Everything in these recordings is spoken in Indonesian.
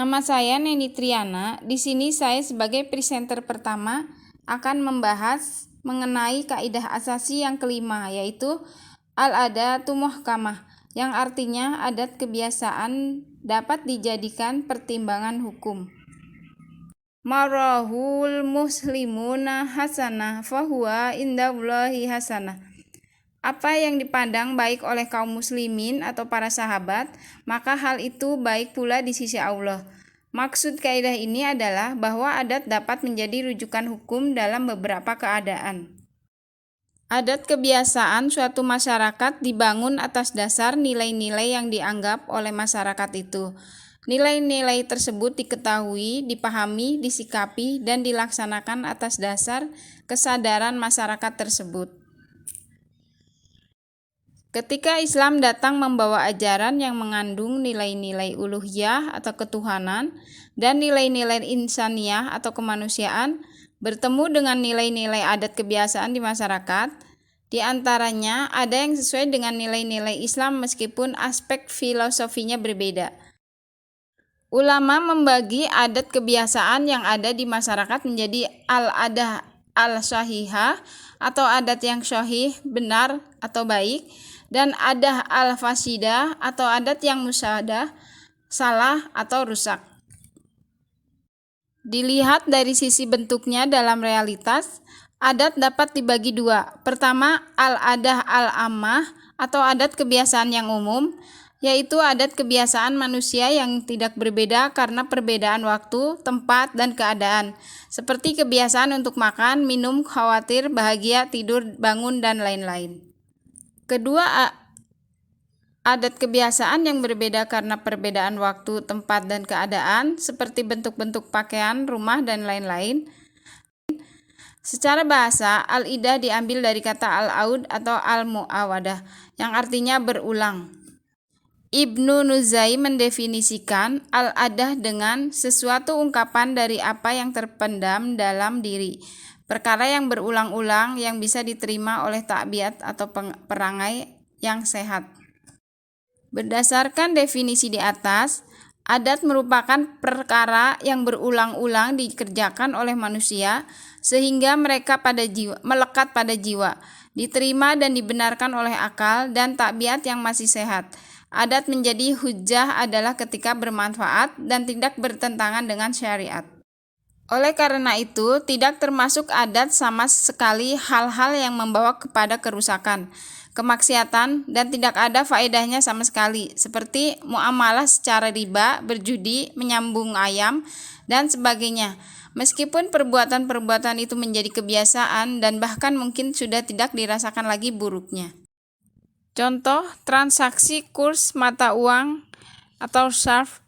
Nama saya Neni Triana. Di sini saya sebagai presenter pertama akan membahas mengenai kaidah asasi yang kelima, yaitu al-adatu muhkamah, yang artinya adat kebiasaan dapat dijadikan pertimbangan hukum. Marahul muslimuna hasanah fahuwa indallahi hasanah. Apa yang dipandang baik oleh kaum muslimin atau para sahabat, maka hal itu baik pula di sisi Allah. Maksud kaidah ini adalah bahwa adat dapat menjadi rujukan hukum dalam beberapa keadaan. Adat kebiasaan suatu masyarakat dibangun atas dasar nilai-nilai yang dianggap oleh masyarakat itu. Nilai-nilai tersebut diketahui, dipahami, disikapi, dan dilaksanakan atas dasar kesadaran masyarakat tersebut. Ketika Islam datang membawa ajaran yang mengandung nilai-nilai uluhiyah atau ketuhanan dan nilai-nilai insaniyah atau kemanusiaan, bertemu dengan nilai-nilai adat kebiasaan di masyarakat, di antaranya ada yang sesuai dengan nilai-nilai Islam meskipun aspek filosofinya berbeda. Ulama membagi adat kebiasaan yang ada di masyarakat menjadi al-adah al-syahihah atau adat yang syahih, benar atau baik, dan adah al-fasidah atau adat yang musyadah, salah atau rusak. Dilihat dari sisi bentuknya dalam realitas, adat dapat dibagi dua. Pertama, al-adah al-ammah atau adat kebiasaan yang umum, yaitu adat kebiasaan manusia yang tidak berbeda karena perbedaan waktu, tempat, dan keadaan, seperti kebiasaan untuk makan, minum, khawatir, bahagia, tidur, bangun, dan lain-lain. Kedua, adat kebiasaan yang berbeda karena perbedaan waktu, tempat, dan keadaan, seperti bentuk-bentuk pakaian, rumah, dan lain-lain. Secara bahasa, al-idah diambil dari kata al-aud atau al-mu'awadah, yang artinya berulang. Ibnu Nuzai mendefinisikan al-adah dengan sesuatu ungkapan dari apa yang terpendam dalam diri, perkara yang berulang-ulang yang bisa diterima oleh tabiat atau perangai yang sehat. Berdasarkan definisi di atas, adat merupakan perkara yang berulang-ulang dikerjakan oleh manusia sehingga mereka melekat pada jiwa, diterima dan dibenarkan oleh akal dan tabiat yang masih sehat. Adat menjadi hujjah adalah ketika bermanfaat dan tidak bertentangan dengan syariat. Oleh karena itu, tidak termasuk adat sama sekali hal-hal yang membawa kepada kerusakan, kemaksiatan, dan tidak ada faedahnya sama sekali, seperti muamalah secara riba, berjudi, menyambung ayam, dan sebagainya. Meskipun perbuatan-perbuatan itu menjadi kebiasaan dan bahkan mungkin sudah tidak dirasakan lagi buruknya. Contoh, transaksi kurs mata uang atau sarf.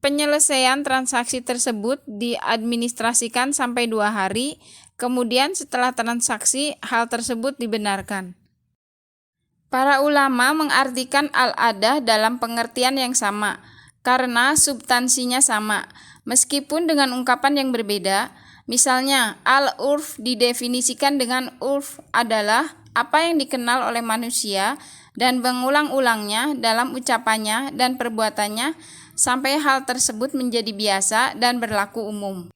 Penyelesaian transaksi tersebut diadministrasikan sampai 2 hari, kemudian setelah transaksi, hal tersebut dibenarkan. Para ulama mengartikan al-adah dalam pengertian yang sama, karena substansinya sama, meskipun dengan ungkapan yang berbeda. Misalnya, al-urf didefinisikan dengan urf adalah apa yang dikenal oleh manusia dan mengulang-ulangnya dalam ucapannya dan perbuatannya sampai hal tersebut menjadi biasa dan berlaku umum.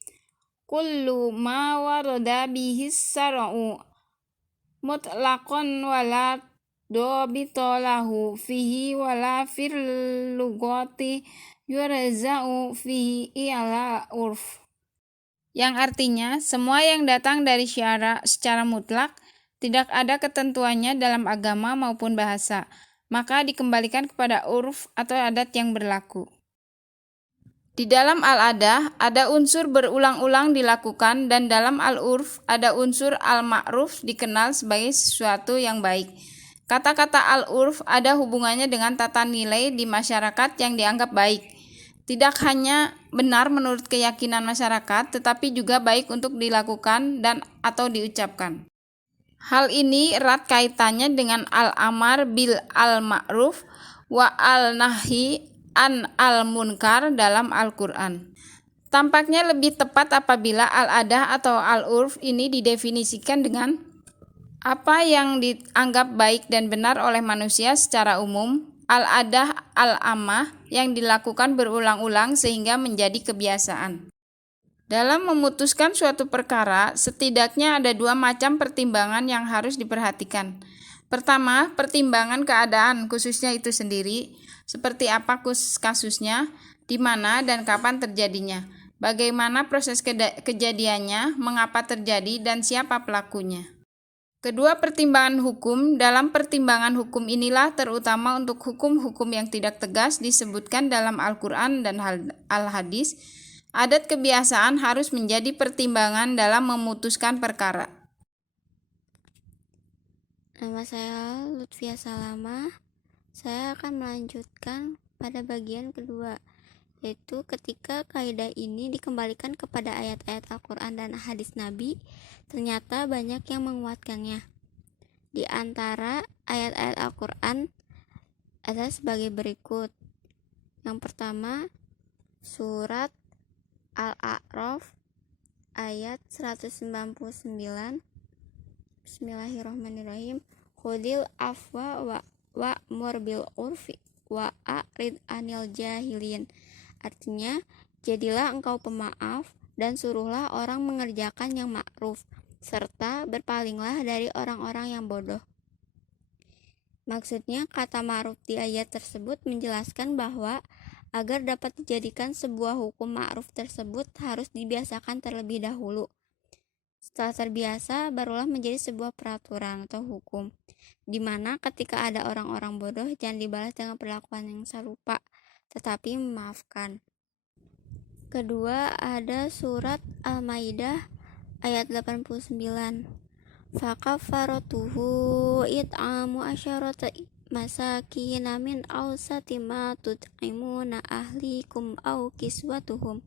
Kullu ma warada bihi syara'u mutlaqan wala dhabita lahu fihi wala fil lughati yurza'u fihi ila urf. Yang artinya, semua yang datang dari syara secara mutlak, tidak ada ketentuannya dalam agama maupun bahasa, maka dikembalikan kepada urf atau adat yang berlaku. Di dalam al-adah ada unsur berulang-ulang dilakukan dan dalam al-urf ada unsur al-ma'ruf dikenal sebagai sesuatu yang baik. Kata-kata al-urf ada hubungannya dengan tata nilai di masyarakat yang dianggap baik. Tidak hanya benar menurut keyakinan masyarakat, tetapi juga baik untuk dilakukan dan atau diucapkan. Hal ini erat kaitannya dengan al-amar bil al-ma'ruf wa al-nahi an al-munkar dalam Al-Quran. Tampaknya lebih tepat apabila al-adah atau al-urf ini didefinisikan dengan apa yang dianggap baik dan benar oleh manusia secara umum, al-adah al-amah yang dilakukan berulang-ulang sehingga menjadi kebiasaan. Dalam memutuskan suatu perkara, setidaknya ada dua macam pertimbangan yang harus diperhatikan. Pertama, pertimbangan keadaan khususnya itu sendiri, seperti apa kasusnya, di mana dan kapan terjadinya, bagaimana proses kejadiannya, mengapa terjadi, dan siapa pelakunya. Kedua, pertimbangan hukum. Dalam pertimbangan hukum inilah terutama untuk hukum-hukum yang tidak tegas disebutkan dalam Al-Quran dan Al-Hadis, adat kebiasaan harus menjadi pertimbangan dalam memutuskan perkara. Nama saya Lutfia Salama. Saya akan melanjutkan pada bagian kedua, yaitu ketika kaidah ini dikembalikan kepada ayat-ayat Al-Quran dan hadis Nabi, ternyata banyak yang menguatkannya. Di antara ayat-ayat Al-Quran adalah sebagai berikut. Yang pertama, surat Al-A'raf ayat 199. Bismillahirrahmanirrahim. Khudil afwa wa'mur bil urfi wa a'rid anil jahilin. Artinya, jadilah engkau pemaaf dan suruhlah orang mengerjakan yang ma'ruf, serta berpalinglah dari orang-orang yang bodoh. Maksudnya, kata ma'ruf di ayat tersebut menjelaskan bahwa agar dapat dijadikan sebuah hukum ma'ruf tersebut harus dibiasakan terlebih dahulu. Setelah terbiasa, barulah menjadi sebuah peraturan atau hukum, di mana ketika ada orang-orang bodoh jangan dibalas dengan perlakuan yang serupa, tetapi memaafkan. Kedua, ada surat Al-Maidah ayat 89. Fakafaratuhu it'amu asyarata masakin min awsati ma tut'imuna ahlikum au kiswatuhum.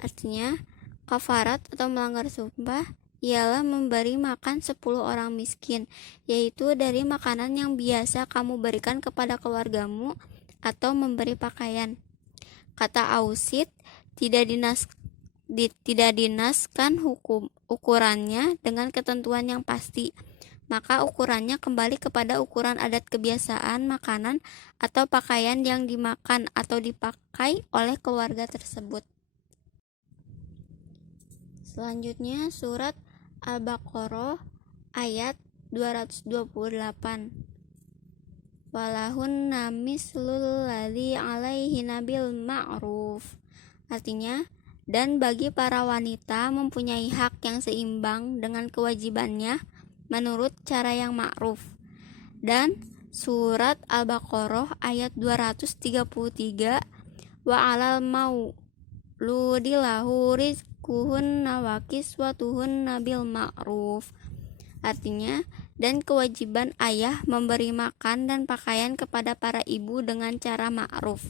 Artinya, kafarat atau melanggar sumpah ialah memberi makan 10 orang miskin, yaitu dari makanan yang biasa kamu berikan kepada keluargamu atau memberi pakaian. Kata ausit tidak dinaskan ukurannya dengan ketentuan yang pasti, maka ukurannya kembali kepada ukuran adat kebiasaan makanan atau pakaian yang dimakan atau dipakai oleh keluarga tersebut. Selanjutnya surat Al-Baqarah ayat 228. Walahunna mislul ladzi alaihinna bil ma'ruf. Artinya, dan bagi para wanita mempunyai hak yang seimbang dengan kewajibannya menurut cara yang ma'ruf. Dan surat Al-Baqarah ayat 233, wa 'alal mauludi lahu rizquhunna wa kiswatuhunna bil ma'ruf. Artinya, dan kewajiban ayah memberi makan dan pakaian kepada para ibu dengan cara ma'ruf.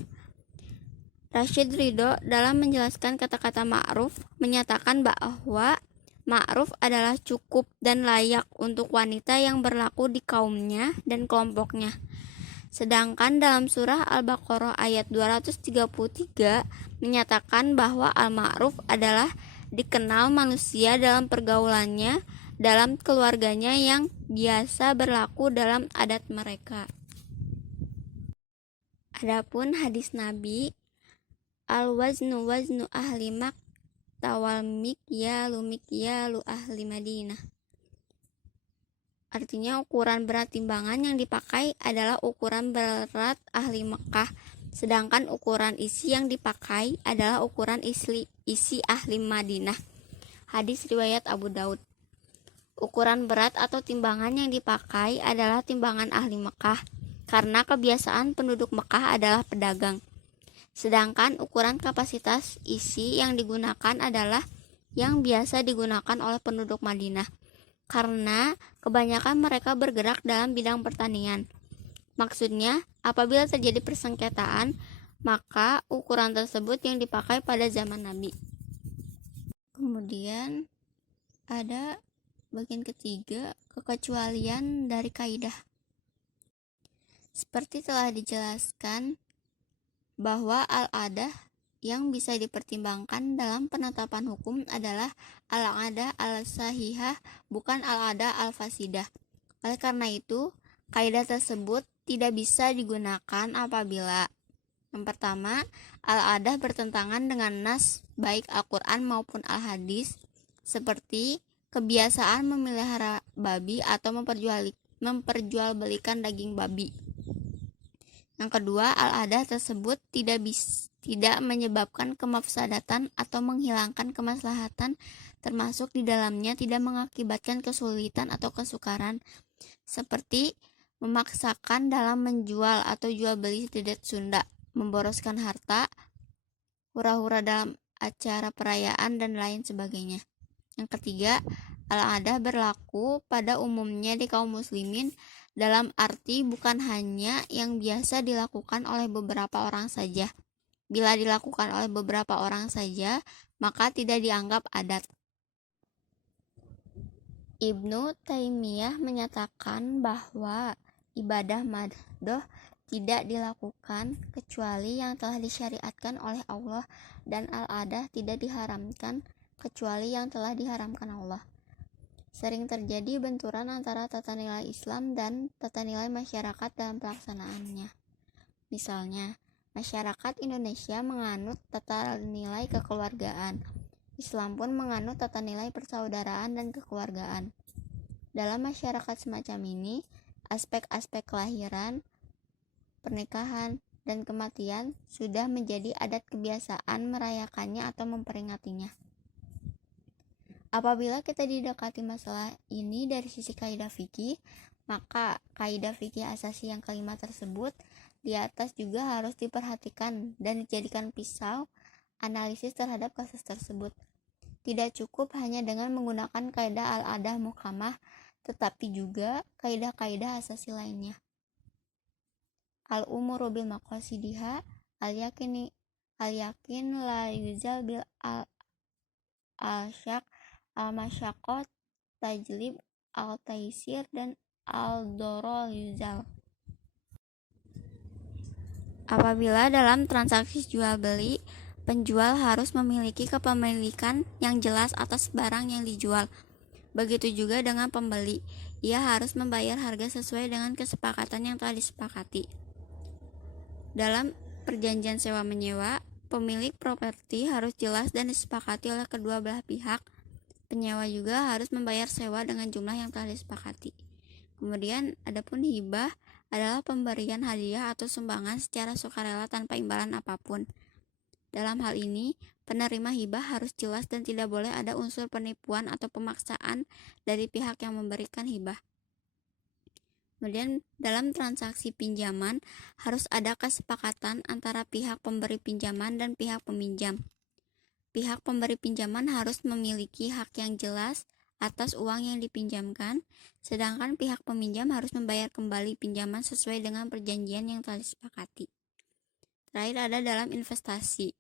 Rashid Ridho dalam menjelaskan kata-kata ma'ruf menyatakan bahwa ma'ruf adalah cukup dan layak untuk wanita yang berlaku di kaumnya dan kelompoknya. Sedangkan dalam surah Al-Baqarah ayat 233 menyatakan bahwa al-ma'ruf adalah dikenal manusia dalam pergaulannya, dalam keluarganya yang biasa berlaku dalam adat mereka. Adapun hadis Nabi, al-waznu waznu ahli Makkah wal mikyalu ahli Madinah. Artinya, ukuran berat timbangan yang dipakai adalah ukuran berat ahli Mekah, sedangkan ukuran isi yang dipakai adalah ukuran isi ahli Madinah. Hadis riwayat Abu Daud. Ukuran berat atau timbangan yang dipakai adalah timbangan ahli Mekah, karena kebiasaan penduduk Mekah adalah pedagang. Sedangkan ukuran kapasitas isi yang digunakan adalah yang biasa digunakan oleh penduduk Madinah, karena kebanyakan mereka bergerak dalam bidang pertanian. Maksudnya, apabila terjadi persengketaan, maka ukuran tersebut yang dipakai pada zaman Nabi. Kemudian ada bagian ketiga, kekecualian dari kaidah. Seperti telah dijelaskan bahwa al-adah yang bisa dipertimbangkan dalam penetapan hukum adalah al-adah al-sahihah, bukan al-adah al-fasidah. Oleh karena itu, kaidah tersebut tidak bisa digunakan apabila yang pertama, al-adah bertentangan dengan nas baik Al-Quran maupun al-hadis, seperti kebiasaan memelihara babi atau memperjualbelikan daging babi. Yang kedua, al-adah tersebut tidak menyebabkan kemafsadatan atau menghilangkan kemaslahatan, termasuk di dalamnya tidak mengakibatkan kesulitan atau kesukaran, seperti memaksakan dalam menjual atau jual beli tidak Sunda, memboroskan harta, hura-hura dalam acara perayaan, dan lain sebagainya. Yang ketiga, al-adah berlaku pada umumnya di kaum muslimin dalam arti bukan hanya yang biasa dilakukan oleh beberapa orang saja. Bila dilakukan oleh beberapa orang saja, maka tidak dianggap adat. Ibnu Taimiyah menyatakan bahwa ibadah madhoh tidak dilakukan kecuali yang telah disyariatkan oleh Allah, dan al-adah tidak diharamkan kecuali yang telah diharamkan Allah. Sering terjadi benturan antara tata nilai Islam dan tata nilai masyarakat dalam pelaksanaannya. Misalnya, masyarakat Indonesia menganut tata nilai kekeluargaan. Islam pun menganut tata nilai persaudaraan dan kekeluargaan. Dalam masyarakat semacam ini, aspek-aspek kelahiran, pernikahan, dan kematian sudah menjadi adat kebiasaan merayakannya atau memperingatinya. Apabila kita didekati masalah ini dari sisi kaidah fikih, maka kaidah fikih asasi yang kelima tersebut di atas juga harus diperhatikan dan dijadikan pisau analisis terhadap kasus tersebut. Tidak cukup hanya dengan menggunakan kaidah al-adah muhkamah, tetapi juga kaidah-kaidah asasi lainnya. Al-umuru bil maqasidiha, al-yakin la yuzal bil al-syak, al-masyaqqat tajlib, al-taisir, dan al-dorol yuzal. Apabila dalam transaksi jual beli, penjual harus memiliki kepemilikan yang jelas atas barang yang dijual. Begitu juga dengan pembeli, ia harus membayar harga sesuai dengan kesepakatan yang telah disepakati. Dalam perjanjian sewa-menyewa, pemilik properti harus jelas dan disepakati oleh kedua belah pihak. Penyewa juga harus membayar sewa dengan jumlah yang telah disepakati. Kemudian, adapun hibah adalah pemberian hadiah atau sumbangan secara sukarela tanpa imbalan apapun. Dalam hal ini, penerima hibah harus jelas dan tidak boleh ada unsur penipuan atau pemaksaan dari pihak yang memberikan hibah. Kemudian, dalam transaksi pinjaman harus ada kesepakatan antara pihak pemberi pinjaman dan pihak peminjam. Pihak pemberi pinjaman harus memiliki hak yang jelas atas uang yang dipinjamkan, sedangkan pihak peminjam harus membayar kembali pinjaman sesuai dengan perjanjian yang telah disepakati. Terakhir ada dalam investasi.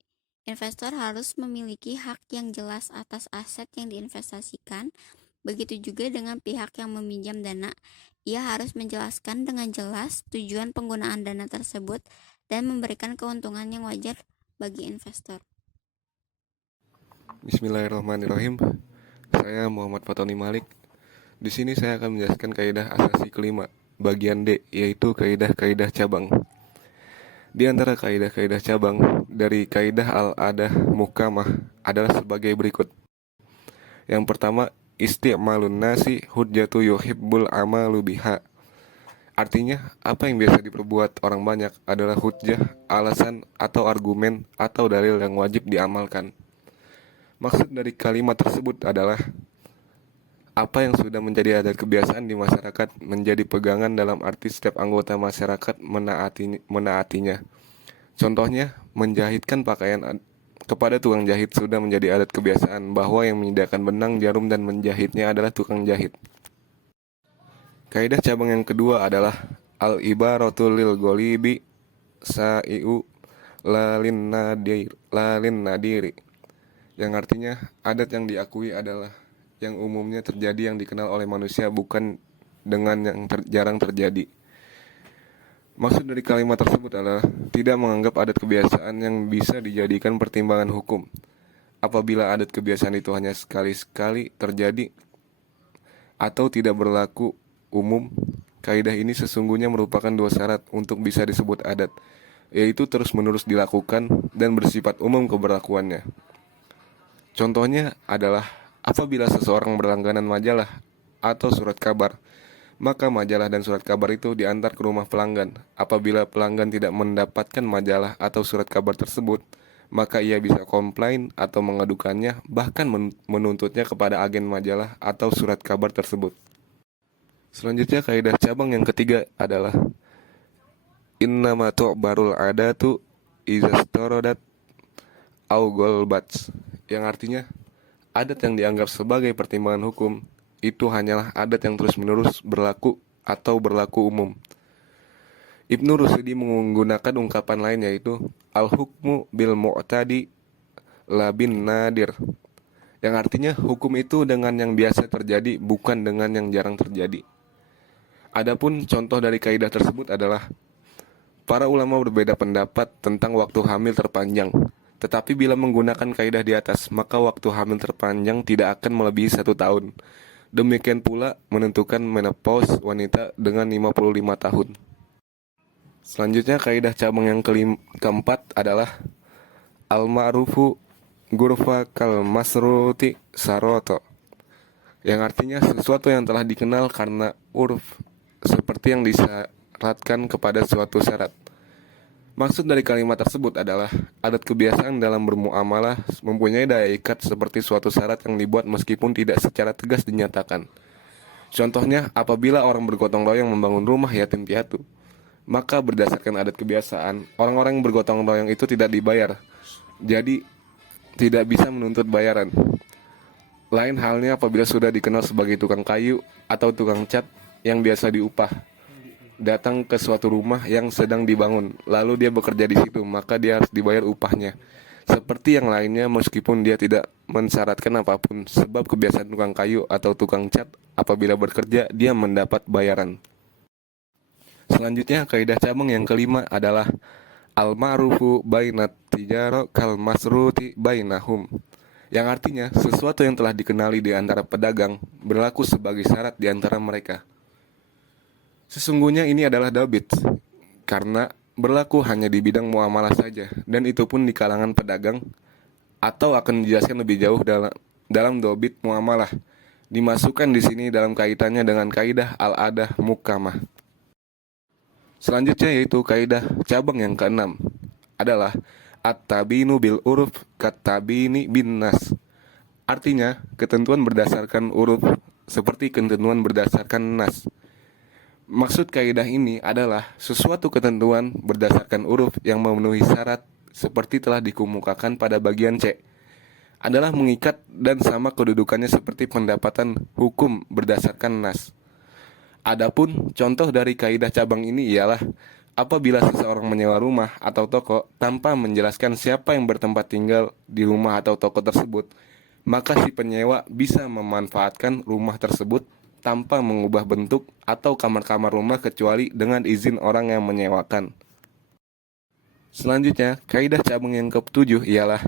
Investor harus memiliki hak yang jelas atas aset yang diinvestasikan. Begitu juga dengan pihak yang meminjam dana, ia harus menjelaskan dengan jelas tujuan penggunaan dana tersebut dan memberikan keuntungan yang wajar bagi investor. Bismillahirrahmanirrahim. Saya Muhammad Fatoni Malik. Di sini saya akan menjelaskan kaidah asasi kelima, bagian D, yaitu kaidah-kaidah cabang. Di antara kaidah-kaidah cabang dari kaidah al-adah muhkamah adalah sebagai berikut. Yang pertama, isti'malun nasi hujjatu yuhibbul amalu biha. Artinya, apa yang biasa diperbuat orang banyak adalah hujjah, alasan, atau argumen, atau dalil yang wajib diamalkan. Maksud dari kalimat tersebut adalah apa yang sudah menjadi adat kebiasaan di masyarakat menjadi pegangan dalam arti setiap anggota masyarakat menaatinya. Contohnya, menjahitkan pakaian kepada tukang jahit sudah menjadi adat kebiasaan bahwa yang menyediakan benang, jarum, dan menjahitnya adalah tukang jahit. Kaidah cabang yang kedua adalah al-ibaratul lil ghalibi sa'iu lalin nadiri, yang artinya adat yang diakui adalah yang umumnya terjadi yang dikenal oleh manusia, bukan dengan yang jarang terjadi. Maksud dari kalimat tersebut adalah tidak menganggap adat kebiasaan yang bisa dijadikan pertimbangan hukum. Apabila adat kebiasaan itu hanya sekali-sekali terjadi atau tidak berlaku umum, kaidah ini sesungguhnya merupakan dua syarat untuk bisa disebut adat, yaitu terus-menerus dilakukan dan bersifat umum keberlakuannya. Contohnya adalah apabila seseorang berlangganan majalah atau surat kabar, maka majalah dan surat kabar itu diantar ke rumah pelanggan. Apabila pelanggan tidak mendapatkan majalah atau surat kabar tersebut, maka ia bisa komplain atau mengadukannya, bahkan menuntutnya kepada agen majalah atau surat kabar tersebut. Selanjutnya kaidah cabang yang ketiga adalah innama tu'barul adatu izastorodat au golbats, yang artinya adat yang dianggap sebagai pertimbangan hukum itu hanyalah adat yang terus-menerus berlaku atau berlaku umum. Ibnu Rusdi menggunakan ungkapan lain yaitu al-hukmu bil mu'tadi la bin nadir, yang artinya hukum itu dengan yang biasa terjadi bukan dengan yang jarang terjadi. Adapun contoh dari kaidah tersebut adalah para ulama berbeda pendapat tentang waktu hamil terpanjang. Tetapi bila menggunakan kaidah di atas, maka waktu hamil terpanjang tidak akan melebihi 1 tahun. Demikian pula menentukan menopause wanita dengan 55 tahun. Selanjutnya kaidah cabang yang keempat adalah al-ma'rufu gurfa kal masruti saroto, yang artinya sesuatu yang telah dikenal karena urf, seperti yang disyaratkan kepada suatu syarat. Maksud dari kalimat tersebut adalah adat kebiasaan dalam bermuamalah mempunyai daya ikat seperti suatu syarat yang dibuat meskipun tidak secara tegas dinyatakan. Contohnya, apabila orang bergotong royong membangun rumah yatim piatu, maka berdasarkan adat kebiasaan, orang-orang yang bergotong royong itu tidak dibayar, jadi tidak bisa menuntut bayaran. Lain halnya apabila sudah dikenal sebagai tukang kayu atau tukang cat yang biasa diupah, datang ke suatu rumah yang sedang dibangun, lalu dia bekerja di situ, maka dia harus dibayar upahnya. Seperti yang lainnya, meskipun dia tidak mensyaratkan apapun, sebab kebiasaan tukang kayu atau tukang cat, apabila bekerja, dia mendapat bayaran. Selanjutnya, kaidah cabang yang kelima adalah al-ma'rufu bainat tijaro kal masruti bainahum, yang artinya sesuatu yang telah dikenali di antara pedagang berlaku sebagai syarat di antara mereka. Sesungguhnya ini adalah dabit, karena berlaku hanya di bidang muamalah saja, dan itu pun di kalangan pedagang, atau akan dijelaskan lebih jauh dalam dabit muamalah. Dimasukkan di sini dalam kaitannya dengan kaidah al-adah mukamah. Selanjutnya yaitu kaidah cabang yang keenam adalah at-tabinu bil uruf kat-tabini bin nas. Artinya, ketentuan berdasarkan uruf seperti ketentuan berdasarkan nas. Maksud kaidah ini adalah sesuatu ketentuan berdasarkan uruf yang memenuhi syarat seperti telah dikemukakan pada bagian C adalah mengikat dan sama kedudukannya seperti pendapatan hukum berdasarkan nas. Adapun contoh dari kaidah cabang ini ialah apabila seseorang menyewa rumah atau toko tanpa menjelaskan siapa yang bertempat tinggal di rumah atau toko tersebut, maka si penyewa bisa memanfaatkan rumah tersebut tanpa mengubah bentuk atau kamar-kamar rumah kecuali dengan izin orang yang menyewakan. Selanjutnya, kaidah cabang yang ke-7 ialah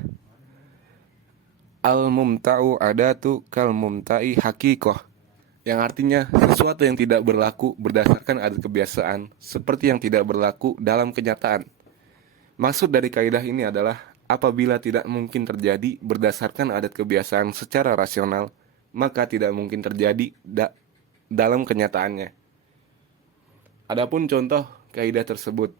al-mumta'u adatu kal mumta'i hakikoh, yang artinya sesuatu yang tidak berlaku berdasarkan adat kebiasaan seperti yang tidak berlaku dalam kenyataan. Maksud dari kaidah ini adalah apabila tidak mungkin terjadi berdasarkan adat kebiasaan secara rasional, maka tidak mungkin terjadi dalam kenyataannya. Adapun contoh kaidah tersebut,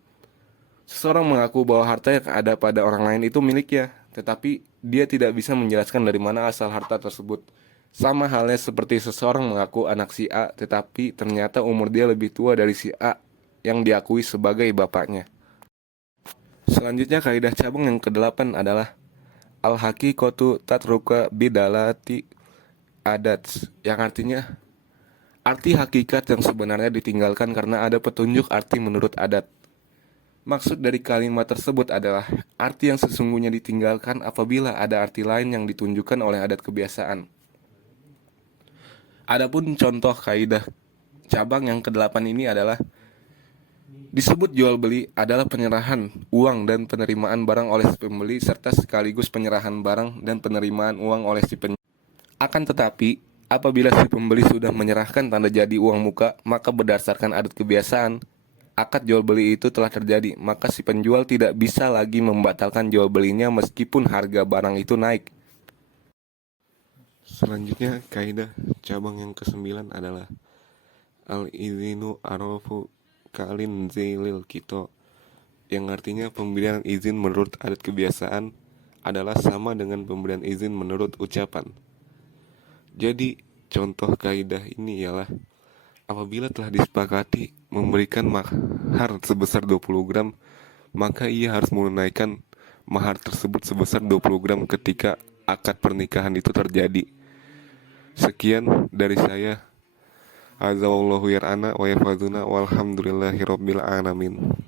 seseorang mengaku bahwa harta yang ada pada orang lain itu miliknya, tetapi dia tidak bisa menjelaskan dari mana asal harta tersebut. Sama halnya seperti seseorang mengaku anak si A, tetapi ternyata umur dia lebih tua dari si A yang diakui sebagai bapaknya. Selanjutnya kaidah cabang yang ke-8 adalah al-haqiqatu tatruka bidalati adat, yang artinya arti hakikat yang sebenarnya ditinggalkan karena ada petunjuk arti menurut adat. Maksud dari kalimat tersebut adalah arti yang sesungguhnya ditinggalkan apabila ada arti lain yang ditunjukkan oleh adat kebiasaan. Adapun contoh kaidah cabang yang ke-8 ini adalah disebut jual beli adalah penyerahan uang dan penerimaan barang oleh si pembeli serta sekaligus penyerahan barang dan penerimaan uang oleh si penjual. Akan tetapi Apabila si pembeli sudah menyerahkan tanda jadi uang muka, maka berdasarkan adat kebiasaan, akad jual beli itu telah terjadi, maka si penjual tidak bisa lagi membatalkan jual belinya meskipun harga barang itu naik. Selanjutnya, kaidah cabang yang ke-9 adalah al-izinu arafu kalin zilil kito, yang artinya pemberian izin menurut adat kebiasaan adalah sama dengan pemberian izin menurut ucapan. Jadi, contoh kaidah ini ialah apabila telah disepakati memberikan mahar sebesar 20 gram, maka ia harus menunaikan mahar tersebut sebesar 20 gram ketika akad pernikahan itu terjadi. Sekian dari saya. Azawallahu yar'ana wa yafazuna walhamdulillahi rabbil alamin.